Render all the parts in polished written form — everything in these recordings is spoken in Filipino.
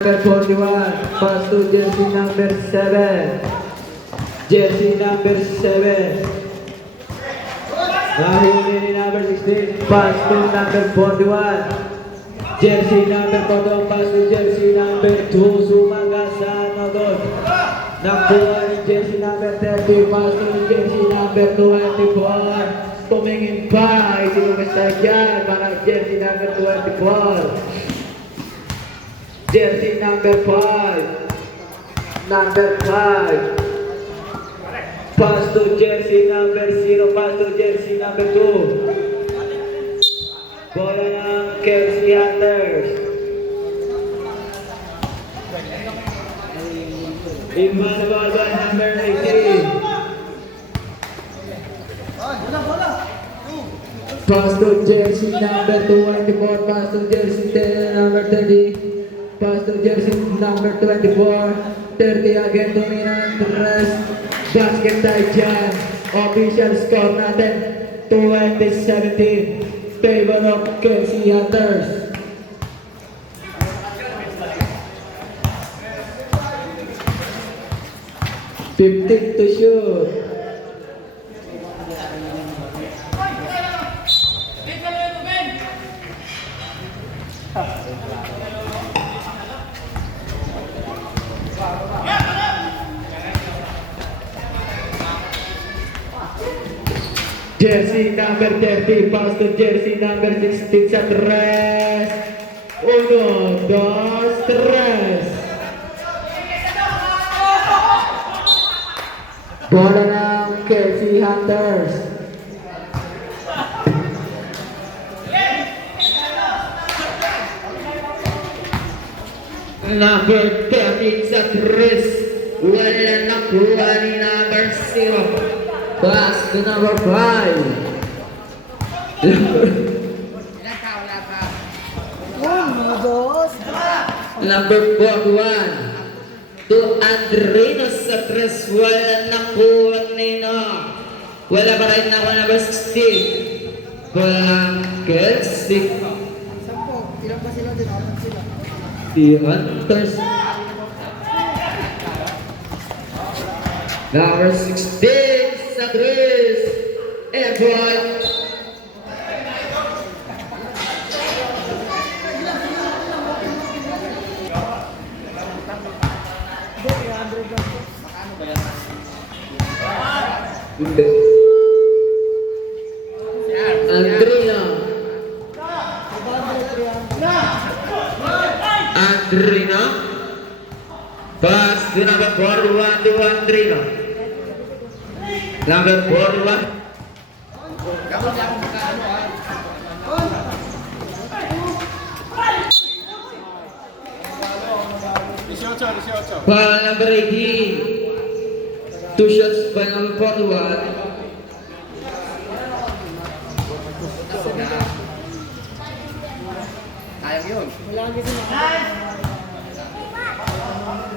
Number 41, pass to jersey number 7. Jersey number 7. Nahuli ni number 16, pass to number 41. Jersey number 41, pass to jersey number 2. Sumagasan agad. Nakuha ni jersey number 30, pass to jersey number 24. Tumingin pa, isinumista dyan para jersey number 24. Jersey number 5. Number 5. Pass to jersey number 0. Pass to jersey number 2. Bola ng Kelsey Hunters. Emmanuel by number 18. Pass to jersey number 24. Pass to jersey number 30. Pass to jersey number 24. 30 again, dominant rest. Basket tie dyan. Official score natin 20-17. Favor of Kelsey Hunters. $15 to shoot. Jersey number 30, pass to jersey number 16 sa 3. 1, 2, 3. Bola ng Kelsey Hunters. Number 13 sa 3. Wala nakuha ni number 0. Pass to number 5. Number 41. To Andrino sa 3. Wala nakuha nino. Wala pa rin nakuha number 16. Wala Kelsey. Ilan pa sila din? Apat sila. The Hunters. Number 16 sa 3. Airborne. Andrino. Andrino. Pass to number 41 to Andrino. Number 41. Ball number 18. 2 shots by number 41.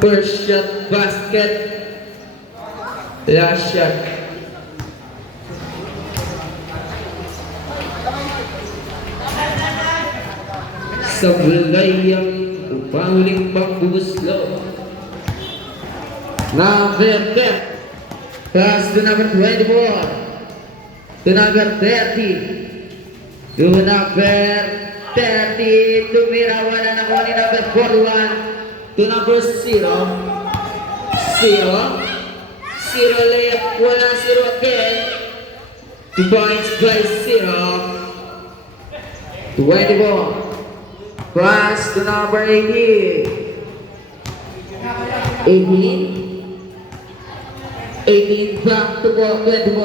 First shot basket. Last shot. Sabulay ang upahuling pambubuslo. Number 10. Pass to number 24. To number 30. To number 30. Tumira, wala na kuha ni number 41. To number 0. 0. 0 layup, wala 0 again. 2 points by 0. 24. Pass to number 18. 18 back to 21.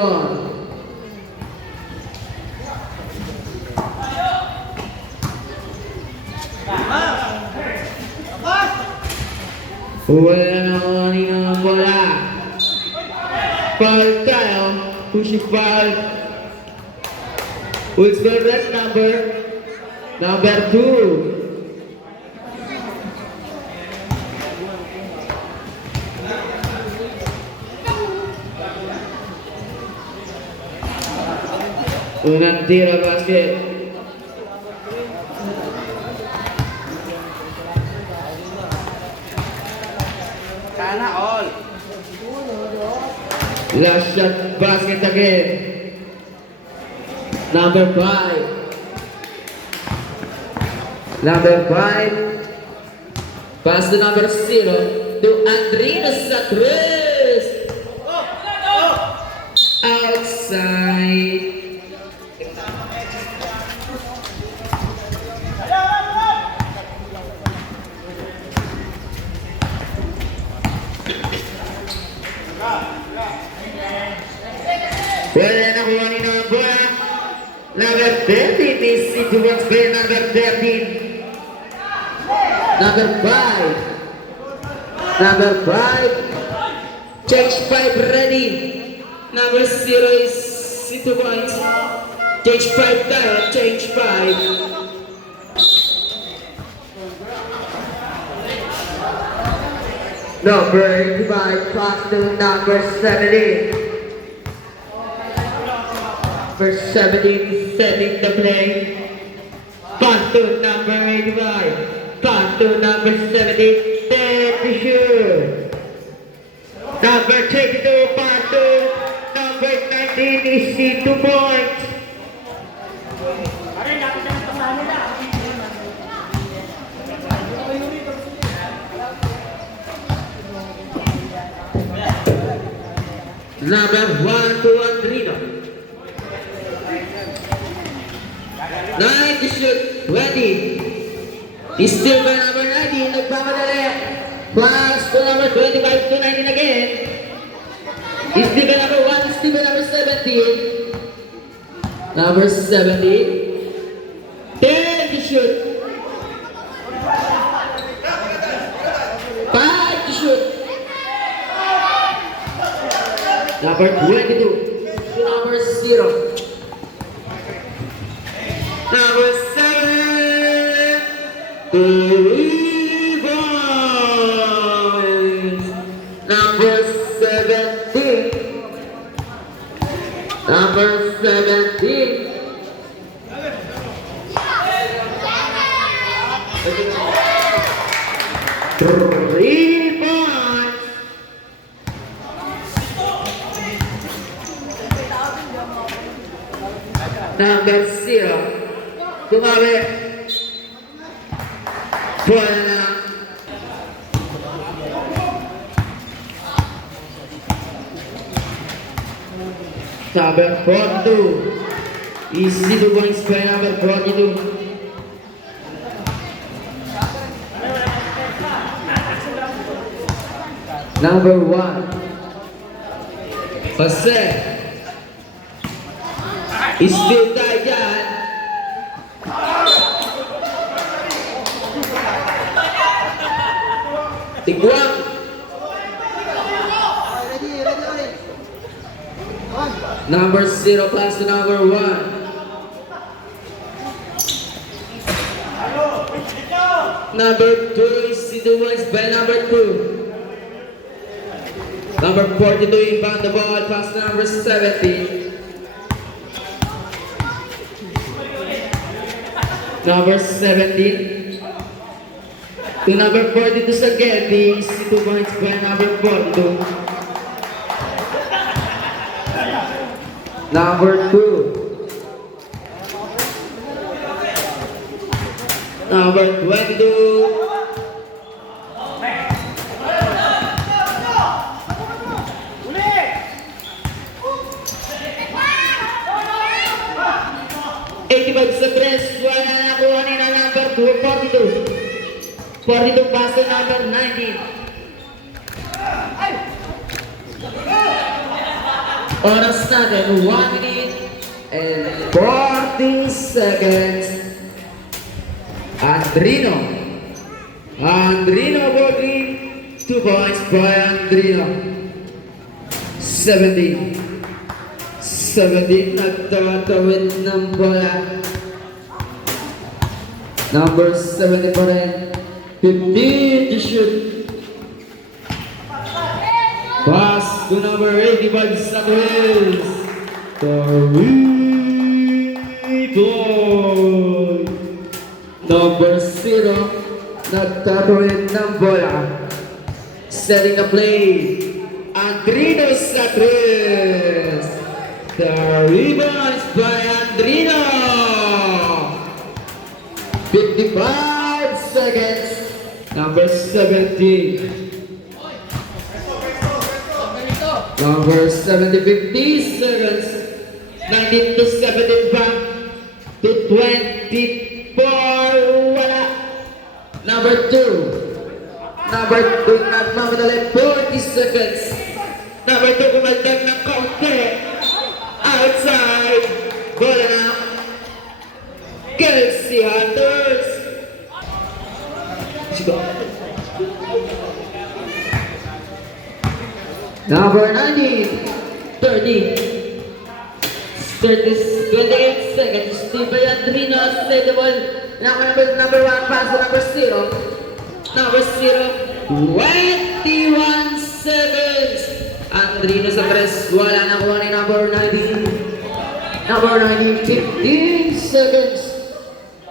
Wala na kunin ang bola. Foul tayo. Pushing foul. Who's the red number? Number 2. Unang tira basket. Sana all. Last shot basket again. Number 5. Number 5. Pass to number 0 to Andrino Sacruz. Outside. Wala na nakuha ni ng bola. Number 13 is towards by number 13. Number 5. Number 5. Change 5 ready. Number 0 is 2 points. Change 5 tayo. Change 5. Number 85 pass to number 17. Number 17 setting the play. Pass to number 85. Pass to number 17. Then to shoot. Number 22 pass to number 19 is 2 points. Number 1 to Andrino. 9 to shoot. 20. Still by number 19. Nagpapadali. Pass to number 25 to 19 again. Still by number 1. Still by number 17. Number 17. 10 to shoot. 5 to shoot. Number 22 to number 0. Number 7 to Evans. Number 17. Number 17. Three points. Number 0. Tumabi. Bola na. Number 42. Easy to points by number 42. Number 1. Jose. Still tayo dyan. Tigwang. Ready, ready. On. Number 0 pass to number 1. Number 2 is Siduans by number 2. Number 42 inbound the ball, pass to number 70. Number 17. To number 42 sa Getty, 2 points by number 42. Number 2. Number 22. Sa press, wala na nakuha ni na number 42. 42 pass to number 19. Oras natin, 1 minute and 40 seconds. Andrino working, 2 points by Andrino. 17 nagtawid ng bola. Number 70 pa rin. 15 to shoot. Pass to number 85 Samuels. Boy. Number 0 nagtawid ng bola. Setting the play. Andrino Satres. The rebounds by Andrino. 55 seconds. Number 17. Number 70, 50 seconds. 19 to 17 back to 24. Wala. Number 2. Number 2 nagmamadali 40 seconds. Number 2 kumaldag ng kaunti. Outside. Bola na. Kelsey Hunters. Number 19, 30, 28 seconds. Steve Andrino set the ball. Number 1 pass to number 0. Number 0, 21 seconds. Andrino sa tres. Wala na kuha ni number 19. Number 19, 15 seconds.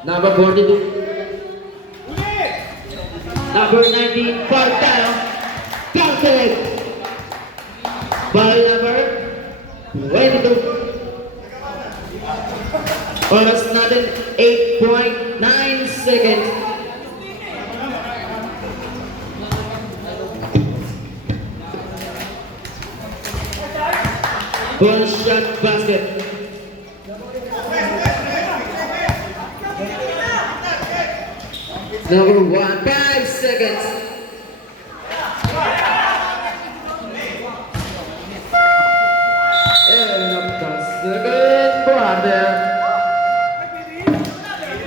Number 42. Number 19, foul tayo. Counted. Ball number 22. Oras natin 8.9 seconds. Ball shot basket. Number 1, 5 seconds.